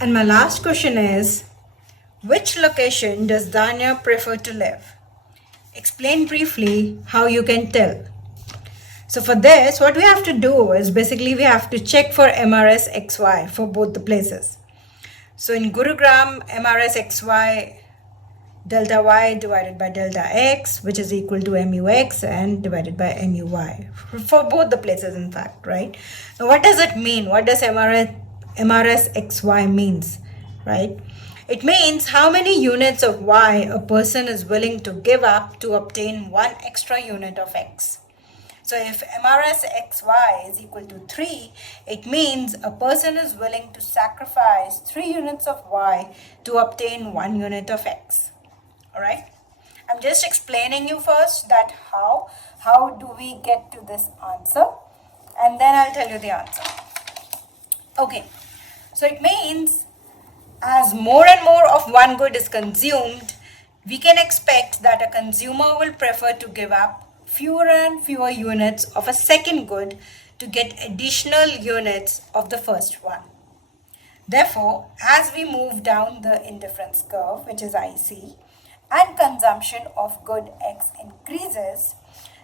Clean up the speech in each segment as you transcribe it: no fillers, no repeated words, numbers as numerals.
And my last question is, which location does Danya prefer to live? Explain briefly how you can tell. So for this, what we have to do is basically we have to check for MRS XY for both the places. So in Gurugram, MRS XY delta y divided by delta x, which is equal to MUX and divided by MUY for both the places, in fact, right? Now what does it mean? What does MRS XY means, right? It means how many units of y a person is willing to give up to obtain one extra unit of x. So if MRS XY is equal to 3, it means a person is willing to sacrifice 3 units of y to obtain 1 unit of x. Alright? I'm just explaining you first that how do we get to this answer, and then I'll tell you the answer. Okay, so it means as more and more of one good is consumed, we can expect that a consumer will prefer to give up fewer and fewer units of a second good to get additional units of the first one. Therefore, as we move down the indifference curve, which is IC, and consumption of good X increases,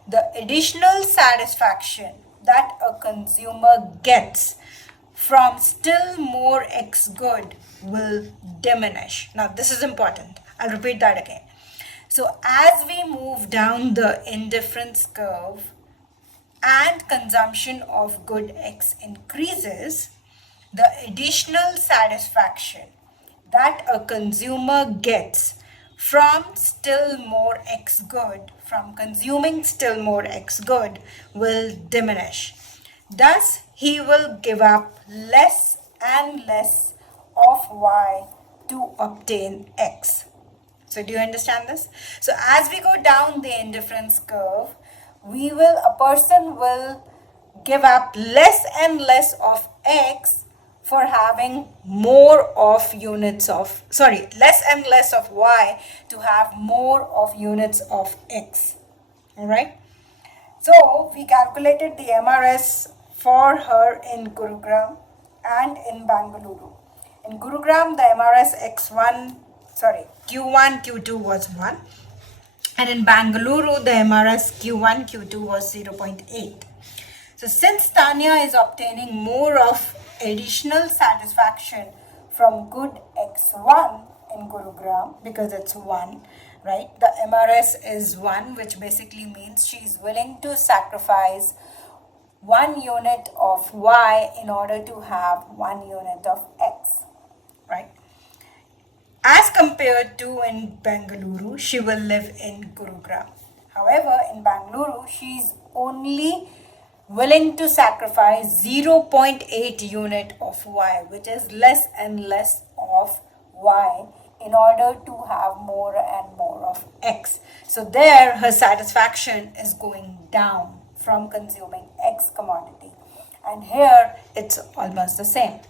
the additional satisfaction that a consumer gets from still more X good will diminish. Now, this is important. I'll repeat that again. So as we move down the indifference curve and consumption of good X increases, the additional satisfaction that a consumer gets from still more X good, from consuming still more X good, will diminish. Thus, he will give up less and less of Y to obtain X. So do you understand this? So as we go down the indifference curve, a person will give up less and less of X for having more of less and less of Y to have more of units of X. Alright? So we calculated the MRS for her in Gurugram and in Bangalore. In Gurugram, the MRS Q1, Q2 was 1. And in Bangalore, the MRS Q1, Q2 was 0.8. So since Tanya is obtaining more of additional satisfaction from good X1 in Gurugram, because it's 1, right? The MRS is 1, which basically means she's willing to sacrifice 1 unit of Y in order to have 1 unit of X, right? As compared to in Bengaluru, she will live in Gurugram. However, in Bengaluru, she's only willing to sacrifice 0.8 unit of Y, which is less and less of Y, in order to have more and more of X. So there, her satisfaction is going down from consuming X commodity. And here, it's almost the same.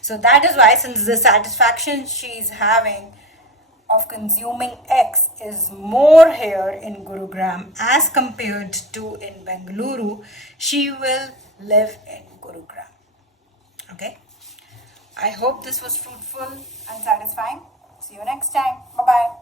So that is why, since the satisfaction she's having of consuming X is more here in Gurugram as compared to in Bengaluru, she will live in Gurugram. Okay? I hope this was fruitful and satisfying. See you next time. Bye-bye.